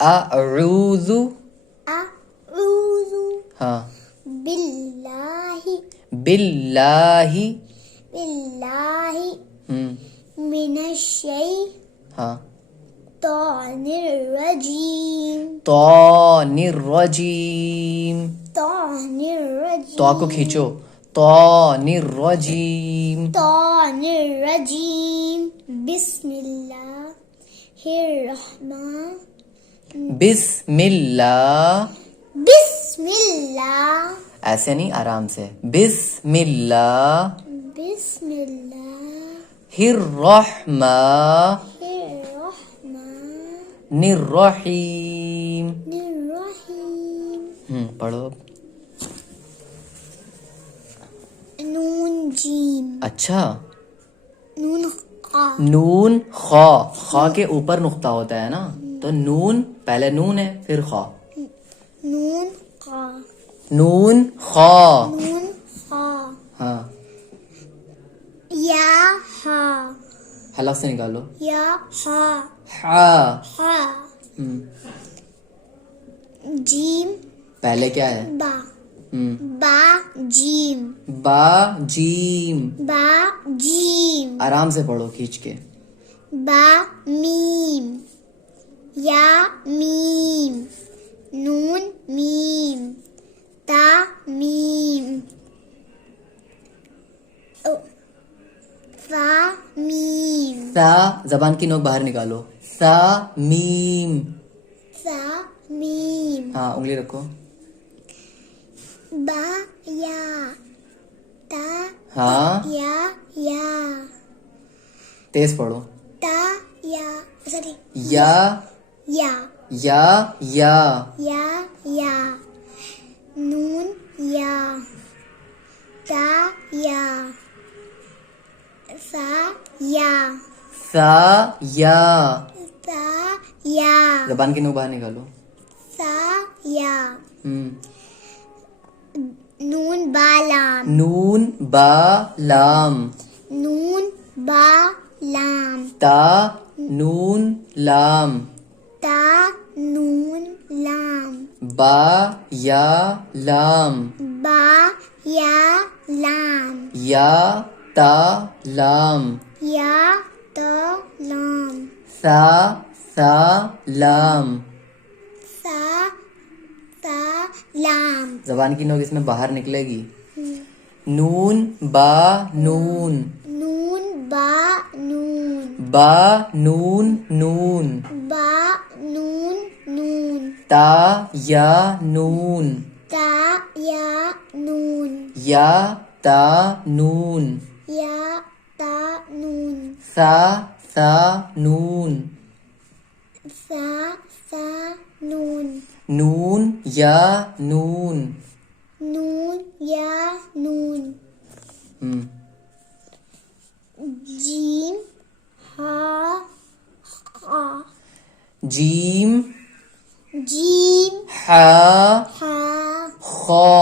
اعوذ اعوذ ہاں باللہ باللہ باللہ ہم من الشیطان ہاں الرجیم طان الرجیم طان الرجیم تو کو کھینچو طان الرجیم طان الرجیم بسم اللہ الرحمن بسم اللہ بسم اللہ ایسے نہیں آرام سے بسم اللہ بسم اللہ الرحمن الرحمن الرحیم الرحیم پڑھو نون جیم اچھا نون قاف نون خا خا کے اوپر نقطہ ہوتا ہے نا تو نون پہلے نون ہے پھر خا نون قاف نون خا نون خا ہاں یا ہا حلق سے نکالو یا ہا ہا ہا جیم پہلے کیا ہے با ہم با جیم با جیم با جیم آرام سے پڑھو کھینچ کے با میم یا میم نون میم تا میم فا میم سا زبان کی نوک باہر نکالو سا میم سا میم ہاں انگلی رکھو با یا تا ہاں یا تیز پڑھو تا یا سوری یا یا یا یا یا نون یا تا یا سا یا سا یا سا یا زبان کی نوک باہر نکالو سا یا ہم نون با لام نون با لام نون با لام تا نون لام تا نون لام با یا لام با یا لام یا تا لام یا تا لام سا سا لام سا لام زبان کی نوک اس میں باہر نکلے گی نون با نون نون با نون با نون نون با نون نون تا یا نون تا یا نون یا تا نون یا تا نون سا سا نون سا نون نون یا نون نون یا نون ہم جیم ہا خا جیم جیم ہا ہا خا